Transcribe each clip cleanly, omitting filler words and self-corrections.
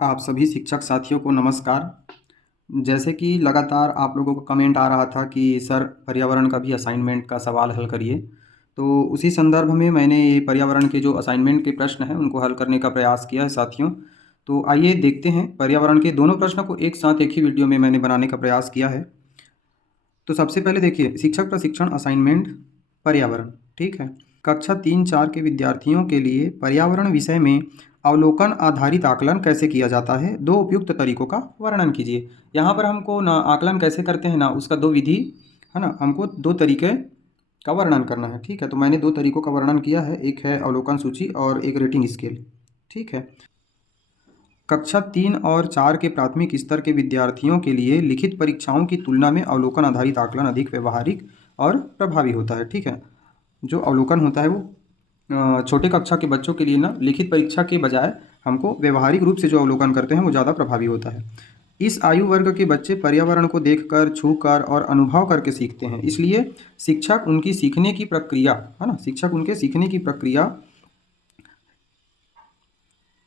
आप सभी शिक्षक साथियों को नमस्कार। जैसे कि लगातार आप लोगों को कमेंट आ रहा था कि सर पर्यावरण का भी असाइनमेंट का सवाल हल करिए, तो उसी संदर्भ में मैंने ये पर्यावरण के जो असाइनमेंट के प्रश्न हैं उनको हल करने का प्रयास किया है साथियों। तो आइए देखते हैं, पर्यावरण के दोनों प्रश्नों को एक साथ एक ही वीडियो में मैंने बनाने का प्रयास किया है। तो सबसे पहले देखिए, शिक्षक प्रशिक्षण असाइनमेंट पर्यावरण, ठीक है। कक्षा 3-4 के विद्यार्थियों के लिए पर्यावरण विषय में अवलोकन आधारित आकलन कैसे किया जाता है, दो उपयुक्त तरीकों का वर्णन कीजिए। यहाँ पर हमको ना आकलन कैसे करते हैं ना उसका दो विधि है ना, हमको दो तरीके का वर्णन करना है, ठीक है। तो मैंने दो तरीकों का वर्णन किया है, एक है अवलोकन सूची और एक रेटिंग स्केल, ठीक है। कक्षा 3 और 4 के प्राथमिक स्तर के विद्यार्थियों के लिए लिखित परीक्षाओं की तुलना में अवलोकन आधारित आकलन अधिक व्यवहारिक और प्रभावी होता है, ठीक है। जो अवलोकन होता है वो छोटे कक्षा के बच्चों के लिए ना लिखित परीक्षा के बजाय हमको व्यवहारिक रूप से जो अवलोकन करते हैं वो ज़्यादा प्रभावी होता है। इस आयु वर्ग के बच्चे पर्यावरण को देखकर, छूकर और अनुभव करके सीखते हैं, इसलिए शिक्षक उनकी सीखने की प्रक्रिया है ना, शिक्षक उनके सीखने की प्रक्रिया,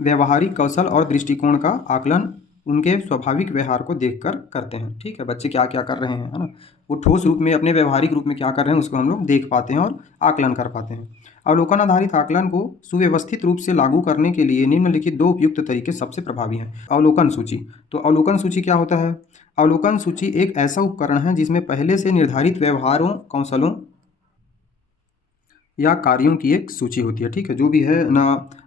व्यवहारिक कौशल और दृष्टिकोण का आकलन उनके स्वाभाविक व्यवहार को देखकर करते हैं, ठीक है। बच्चे क्या क्या कर रहे हैं है ना, वो ठोस रूप में अपने व्यवहारिक रूप में क्या कर रहे हैं उसको हम लोग देख पाते हैं और आकलन कर पाते हैं। अवलोकन आधारित आकलन को सुव्यवस्थित रूप से लागू करने के लिए निम्नलिखित दो उपयुक्त तरीके सबसे प्रभावी हैं। अवलोकन सूची। तो अवलोकन सूची क्या होता है? अवलोकन सूची एक ऐसा उपकरण है जिसमें पहले से निर्धारित व्यवहारों, कौशलों या कार्यों की एक सूची होती है, ठीक है। जो भी है ना,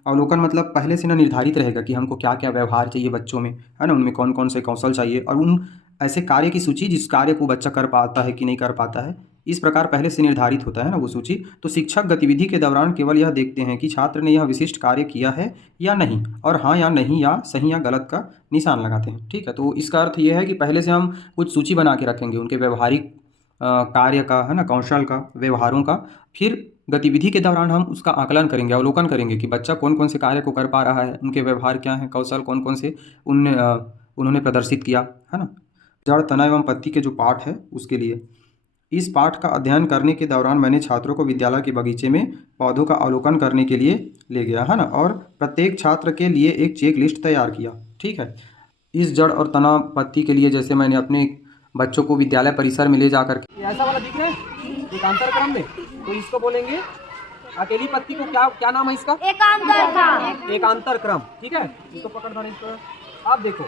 अवलोकन मतलब पहले से ना निर्धारित रहेगा कि हमको क्या क्या व्यवहार चाहिए बच्चों में, है ना, उनमें कौन कौन से कौशल चाहिए और उन ऐसे कार्य की सूची जिस कार्य को बच्चा कर पाता है कि नहीं कर पाता है, इस प्रकार पहले से निर्धारित होता है ना वो सूची। तो शिक्षक गतिविधि के दौरान केवल यह देखते हैं कि छात्र ने यह विशिष्ट कार्य किया है या नहीं, और हाँ या नहीं या सही या गलत का निशान लगाते हैं, ठीक है। तो इसका अर्थ यह है कि पहले से हम कुछ सूची बना के रखेंगे उनके व्यवहारिक कार्य का, है ना, कौशल का, व्यवहारों का। फिर गतिविधि के दौरान हम उसका आकलन करेंगे, अवलोकन करेंगे कि बच्चा कौन कौन से कार्य को कर पा रहा है, उनके व्यवहार क्या हैं, कौशल कौन कौन से उन्होंने प्रदर्शित किया, है ना। जड़, तना एवं पत्ती के जो पाठ है उसके लिए इस पाठ का अध्ययन करने के दौरान मैंने छात्रों को विद्यालय के बगीचे में पौधों का अवलोकन करने के लिए ले गया, है ना, और प्रत्येक छात्र के लिए एक चेक लिस्ट तैयार किया, ठीक है। इस जड़ और तना पत्ती के लिए जैसे मैंने अपने बच्चों को विद्यालय परिसर में ले जाकर के ऐसा वाला दिख रहा है एकांतर क्रम में, तो इसको बोलेंगे अकेली पत्ती को क्या क्या नाम है इसका? एकांतर क्रम, ठीक है। इसको पकड़ धर इसको। अब देखो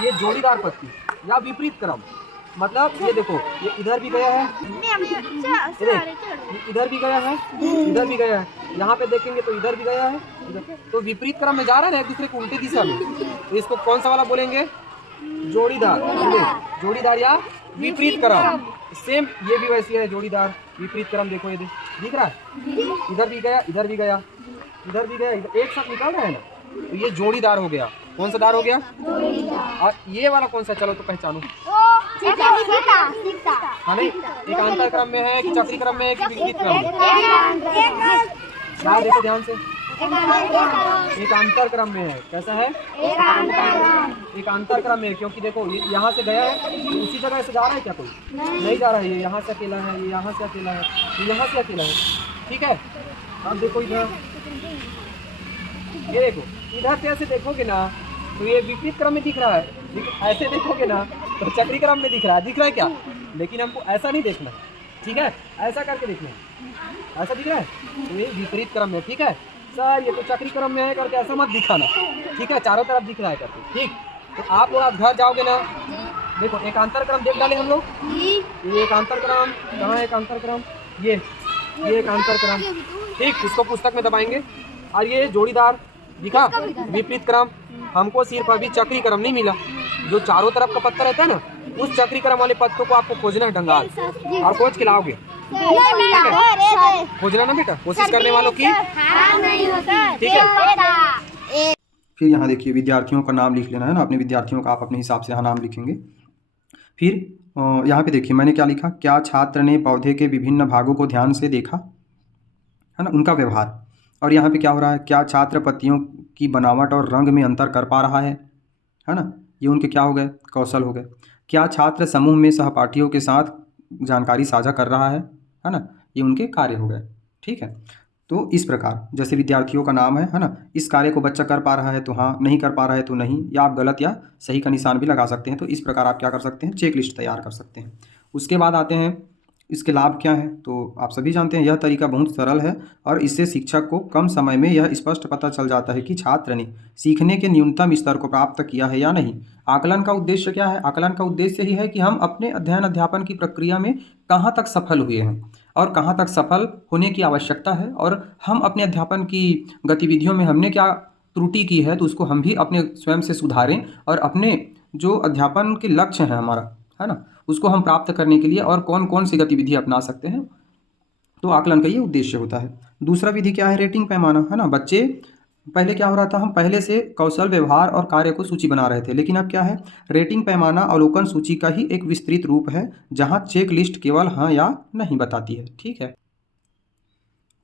ये जोड़ीदार पत्ती या विपरीत क्रम, मतलब ये देखो ये इधर भी गया है, इधर भी गया है, इधर भी गया है, यहाँ पे देखेंगे तो इधर भी गया है, तो विपरीत क्रम में जा रहा है एक दूसरे को उल्टी दिशा में। तो इसको कौन सा वाला बोलेंगे? जोड़ीदार, जोड़ीदार या विपरीत क्रम। सेम ये भी वैसी है, जोड़ीदार विपरीत क्रम। देखो ये दिख रहा है, इधर भी गया, इधर भी गया, इधर भी गया, एक साथ निकल रहा है ना, तो ये जोड़ीदार हो गया। कौन सा दार हो गया? और ये वाला कौन सा, चलो तो पहचानो। हाँ नहीं, एकांतर क्रम में है कि चक्री क्रम में है कि विपरीत क्रम में? क्या देखो ध्यान से, एकांतर क्रम में है। कैसा है? एकांतर क्रम में, क्योंकि देखो ये यहाँ से गया है, तो उसी जगह से जा रहा है क्या? कोई नहीं जा रहा है, ये यहाँ से अकेला है, ये यहाँ से अकेला है, ये यहाँ से अकेला है, ठीक है। अब देखो इधर, ये देखो इधर से ऐसे देखोगे ना तो ये विपरीत क्रम में दिख रहा है, लेकिन ऐसे देखोगे ना तो चक्री क्रम में दिख रहा है क्या? लेकिन हमको ऐसा नहीं देखना है, ठीक है, ऐसा करके देखना है। ऐसा दिख रहा है तो ये विपरीत क्रम में, ठीक है। सर ये तो चक्री क्रम में है करके ऐसा मत दिखाना, ठीक है, चारों तरफ दिख रहा है करके, ठीक। तो आप लोग आप घर जाओगे ना, देखो एकांतर क्रम देख डाले हम लोग, ये एकांतर क्रम कहाँ है? एकांतर क्रम ये एकांतर क्रम, ठीक। इसको पुस्तक में दबाएंगे। और ये जोड़ीदार दिखा, विपरीत क्रम। हमको सिर्फ अभी चक्री क्रम नहीं मिला, जो चारों तरफ का पत्ता रहता है ना, उस चक्री क्रम वाले पत्तों को आपको खोजना है ढंगाल, और खोज के लाओगे। खोजना ना बेटा, कोशिश करने वालों की, ठीक है। फिर यहाँ देखिए विद्यार्थियों का नाम लिख लेना है ना, अपने विद्यार्थियों का आप अपने हिसाब से यहाँ नाम लिखेंगे। फिर यहाँ पे देखिए मैंने क्या लिखा, क्या छात्र ने पौधे के विभिन्न भागों को ध्यान से देखा, है ना, उनका व्यवहार। और यहाँ पे क्या हो रहा है, क्या छात्र पत्तियों की बनावट और रंग में अंतर कर पा रहा है ना, ये उनके क्या हो गए? कौशल हो गए। क्या छात्र समूह में सहपाठियों के साथ जानकारी साझा कर रहा है ना, ये उनके कार्य हो गए, ठीक है। तो इस प्रकार जैसे विद्यार्थियों का नाम है ना, इस कार्य को बच्चा कर पा रहा है तो हाँ, नहीं कर पा रहा है तो नहीं, या आप गलत या सही का निशान भी लगा सकते हैं। तो इस प्रकार आप क्या कर सकते हैं, चेक लिस्ट तैयार कर सकते हैं। उसके बाद आते हैं इसके लाभ क्या हैं। तो आप सभी जानते हैं यह तरीका बहुत सरल है और इससे शिक्षक को कम समय में यह स्पष्ट पता चल जाता है कि छात्र ने सीखने के न्यूनतम स्तर को प्राप्त किया है या नहीं। आकलन का उद्देश्य क्या है? आकलन का उद्देश्य ही है कि हम अपने अध्ययन अध्यापन की प्रक्रिया में कहाँ तक सफल हुए हैं और कहाँ तक सफल होने की आवश्यकता है, और हम अपने अध्यापन की गतिविधियों में हमने क्या त्रुटि की है तो उसको हम भी अपने स्वयं से सुधारें, और अपने जो अध्यापन के लक्ष्य है हमारा, है ना, उसको हम प्राप्त करने के लिए और कौन कौन सी गतिविधि अपना सकते हैं। तो आकलन का ये उद्देश्य होता है। दूसरा विधि क्या है? रेटिंग पैमाना, है ना। बच्चे पहले क्या हो रहा था, हम पहले से कौशल, व्यवहार और कार्य को सूची बना रहे थे, लेकिन अब क्या है, रेटिंग पैमाना अवलोकन सूची का ही एक विस्तृत रूप है जहां चेक लिस्ट केवल हाँ या नहीं बताती है। ठीक है।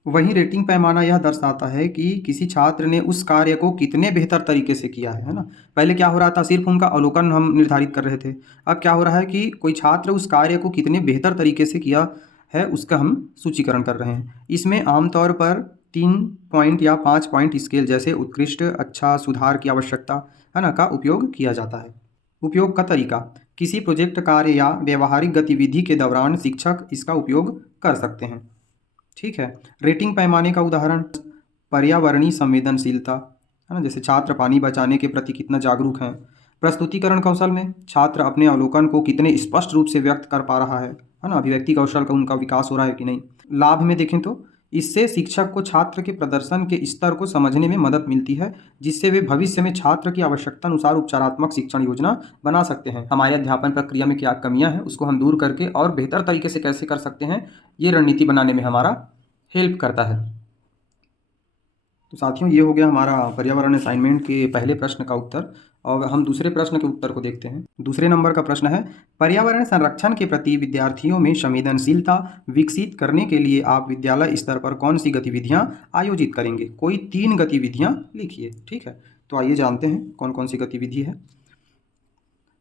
वहीं रेटिंग पैमाना यह दर्शाता है कि किसी छात्र ने उस कार्य को कितने बेहतर तरीके से किया है ना। पहले क्या हो रहा था, सिर्फ उनका अवलोकन हम निर्धारित कर रहे थे। अब क्या हो रहा है कि कोई छात्र उस कार्य को कितने बेहतर तरीके से किया है उसका हम सूचीकरण कर रहे हैं। इसमें आमतौर पर 3 पॉइंट या 5 पॉइंट स्केल जैसे उत्कृष्ट, अच्छा, सुधार की आवश्यकता, है ना, का उपयोग किया जाता है। उपयोग का तरीका, किसी प्रोजेक्ट, कार्य या व्यवहारिक गतिविधि के दौरान शिक्षक इसका उपयोग कर सकते हैं। ठीक है। रेटिंग पैमाने का उदाहरण, पर्यावरणीय संवेदनशीलता, है ना, जैसे छात्र पानी बचाने के प्रति कितना जागरूक हैं। प्रस्तुतिकरण कौशल में छात्र अपने अवलोकन को कितने स्पष्ट रूप से व्यक्त कर पा रहा है ना, अभिव्यक्ति कौशल का उनका विकास हो रहा है कि नहीं। लाभ में देखें तो इससे शिक्षक को छात्र के प्रदर्शन के स्तर को समझने में मदद मिलती है, जिससे वे भविष्य में छात्र की आवश्यकता अनुसार उपचारात्मक शिक्षण योजना बना सकते हैं। हमारे अध्यापन प्रक्रिया में क्या कमियां हैं उसको हम दूर करके और बेहतर तरीके से कैसे कर सकते हैं, ये रणनीति बनाने में हमारा हेल्प करता है। तो साथियों, ये हो गया हमारा पर्यावरण असाइनमेंट के पहले प्रश्न का उत्तर। और हम दूसरे प्रश्न के उत्तर को देखते हैं। दूसरे नंबर का प्रश्न है, पर्यावरण संरक्षण के प्रति विद्यार्थियों में संवेदनशीलता विकसित करने के लिए आप विद्यालय स्तर पर कौन सी गतिविधियां आयोजित करेंगे? कोई 3 गतिविधियां लिखिए। ठीक है। तो आइए जानते हैं कौन कौन सी गतिविधि है।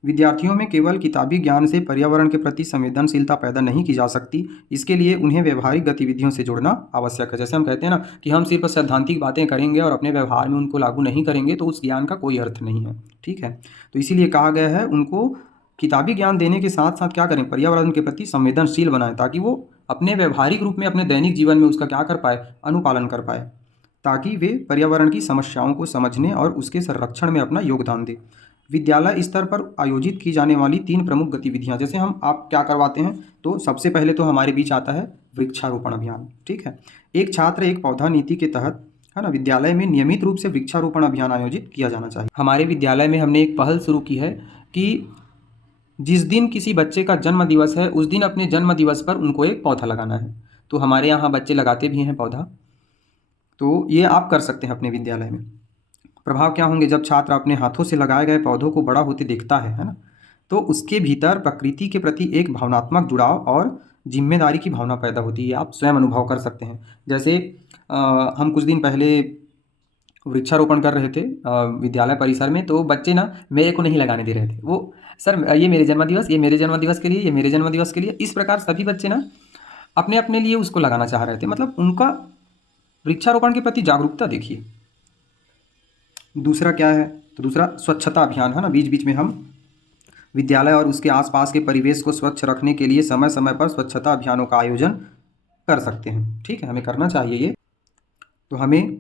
विद्यार्थियों में केवल किताबी ज्ञान से पर्यावरण के प्रति संवेदनशीलता पैदा नहीं की जा सकती। इसके लिए उन्हें व्यवहारिक गतिविधियों से जोड़ना आवश्यक है। जैसे हम कहते हैं ना कि हम सिर्फ सैद्धांतिक बातें करेंगे और अपने व्यवहार में उनको लागू नहीं करेंगे तो उस ज्ञान का कोई अर्थ नहीं है। ठीक है। तो इसीलिए कहा गया है उनको किताबी ज्ञान देने के साथ साथ क्या करें, पर्यावरण के प्रति संवेदनशील बनाएं, ताकि वो अपने व्यवहारिक रूप में अपने दैनिक जीवन में उसका क्या कर पाए, अनुपालन कर पाए, ताकि वे पर्यावरण की समस्याओं को समझने और उसके संरक्षण में अपना योगदान दें। विद्यालय स्तर पर आयोजित की जाने वाली 3 प्रमुख गतिविधियां, जैसे हम आप क्या करवाते हैं, तो सबसे पहले तो हमारे बीच आता है वृक्षारोपण अभियान। ठीक है। एक छात्र एक पौधा नीति के तहत, है ना, विद्यालय में नियमित रूप से वृक्षारोपण अभियान आयोजित किया जाना चाहिए। हमारे विद्यालय में हमने एक पहल शुरू की है कि जिस दिन किसी बच्चे का जन्म दिवस है उस दिन अपने जन्म दिवस पर उनको एक पौधा लगाना है। तो हमारे यहाँ बच्चे लगाते भी हैं पौधा, तो ये आप कर सकते हैं अपने विद्यालय में। प्रभाव क्या होंगे, जब छात्र अपने हाथों से लगाए गए पौधों को बड़ा होते देखता है ना, तो उसके भीतर प्रकृति के प्रति एक भावनात्मक जुड़ाव और जिम्मेदारी की भावना पैदा होती है। आप स्वयं अनुभव कर सकते हैं। जैसे हम कुछ दिन पहले वृक्षारोपण कर रहे थे विद्यालय परिसर में, तो बच्चे ना मेरे को नहीं लगाने दे रहे थे। वो सर ये मेरे जन्मदिवस, ये मेरे जन्मदिवस के लिए, ये मेरे जन्मदिवस के लिए, इस प्रकार सभी बच्चे ना अपने अपने लिए उसको लगाना चाह रहे थे। मतलब उनका वृक्षारोपण के प्रति जागरूकता देखिए। दूसरा क्या है, तो दूसरा स्वच्छता अभियान, है ना। बीच बीच में हम विद्यालय और उसके आसपास के परिवेश को स्वच्छ रखने के लिए समय समय पर स्वच्छता अभियानों का आयोजन कर सकते हैं। ठीक है, हमें करना चाहिए ये। तो हमें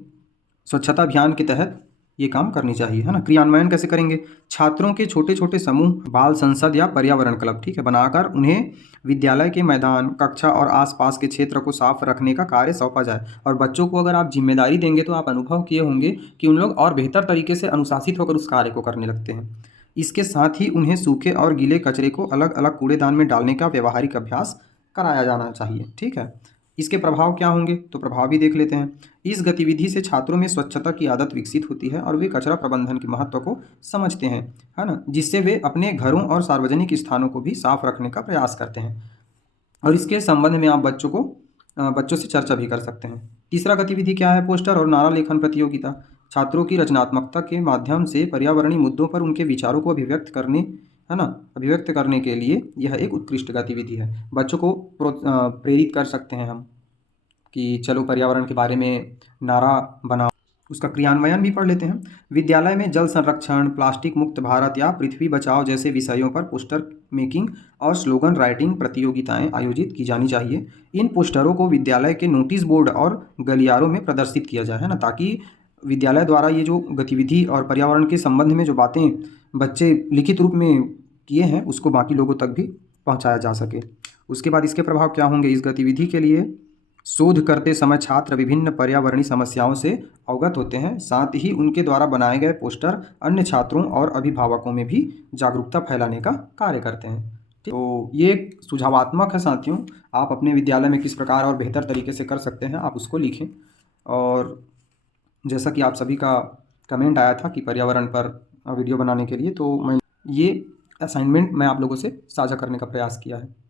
स्वच्छता अभियान के तहत ये काम करनी चाहिए, है ना। क्रियान्वयन कैसे करेंगे, छात्रों के छोटे छोटे समूह, बाल संसद या पर्यावरण क्लब, ठीक है, बनाकर उन्हें विद्यालय के मैदान, कक्षा और आसपास के क्षेत्र को साफ रखने का कार्य सौंपा जाए। और बच्चों को अगर आप जिम्मेदारी देंगे तो आप अनुभव किए होंगे कि उन लोग और बेहतर तरीके से अनुशासित होकर उस कार्य को करने लगते हैं। इसके साथ ही उन्हें सूखे और गीले कचरे को अलग अलग कूड़ेदान में डालने का व्यवहारिक अभ्यास कराया जाना चाहिए। ठीक है। इसके प्रभाव क्या होंगे, तो प्रभाव भी देख लेते हैं। इस गतिविधि से छात्रों में स्वच्छता की आदत विकसित होती है और वे कचरा प्रबंधन के महत्व को समझते हैं, है ना, जिससे वे अपने घरों और सार्वजनिक स्थानों को भी साफ रखने का प्रयास करते हैं। और इसके संबंध में आप बच्चों से चर्चा भी कर सकते हैं। तीसरा गतिविधि क्या है, पोस्टर और नारा लेखन प्रतियोगिता। छात्रों की रचनात्मकता के माध्यम से पर्यावरणीय मुद्दों पर उनके विचारों को अभिव्यक्त करने के लिए यह एक उत्कृष्ट गतिविधि है। बच्चों को प्रेरित कर सकते हैं हम। कि चलो पर्यावरण के बारे में नारा बनाओ। उसका क्रियान्वयन भी पढ़ लेते हैं। विद्यालय में जल संरक्षण, प्लास्टिक मुक्त भारत या पृथ्वी बचाओ जैसे विषयों पर पोस्टर मेकिंग और स्लोगन राइटिंग प्रतियोगिताएं आयोजित की जानी चाहिए। इन पोस्टरों को विद्यालय के नोटिस बोर्ड और गलियारों में प्रदर्शित किया जाए, है ना, ताकि विद्यालय द्वारा ये जो गतिविधि और पर्यावरण के संबंध में जो बातें बच्चे लिखित रूप में किए हैं उसको बाकी लोगों तक भी पहुंचाया जा सके। उसके बाद इसके प्रभाव क्या होंगे? इस गतिविधि के लिए शोध करते समय छात्र विभिन्न पर्यावरणीय समस्याओं से अवगत होते हैं, साथ ही उनके द्वारा बनाए गए पोस्टर अन्य छात्रों और अभिभावकों में भी जागरूकता फैलाने का कार्य करते हैं। ठीक, तो ये एक सुझावात्मक है साथियों, आप अपने विद्यालय में किस प्रकार और बेहतर तरीके से कर सकते हैं आप उसको लिखें। और जैसा कि आप सभी का कमेंट आया था कि पर्यावरण पर वीडियो बनाने के लिए, तो मैं ये असाइनमेंट मैं आप लोगों से साझा करने का प्रयास किया है।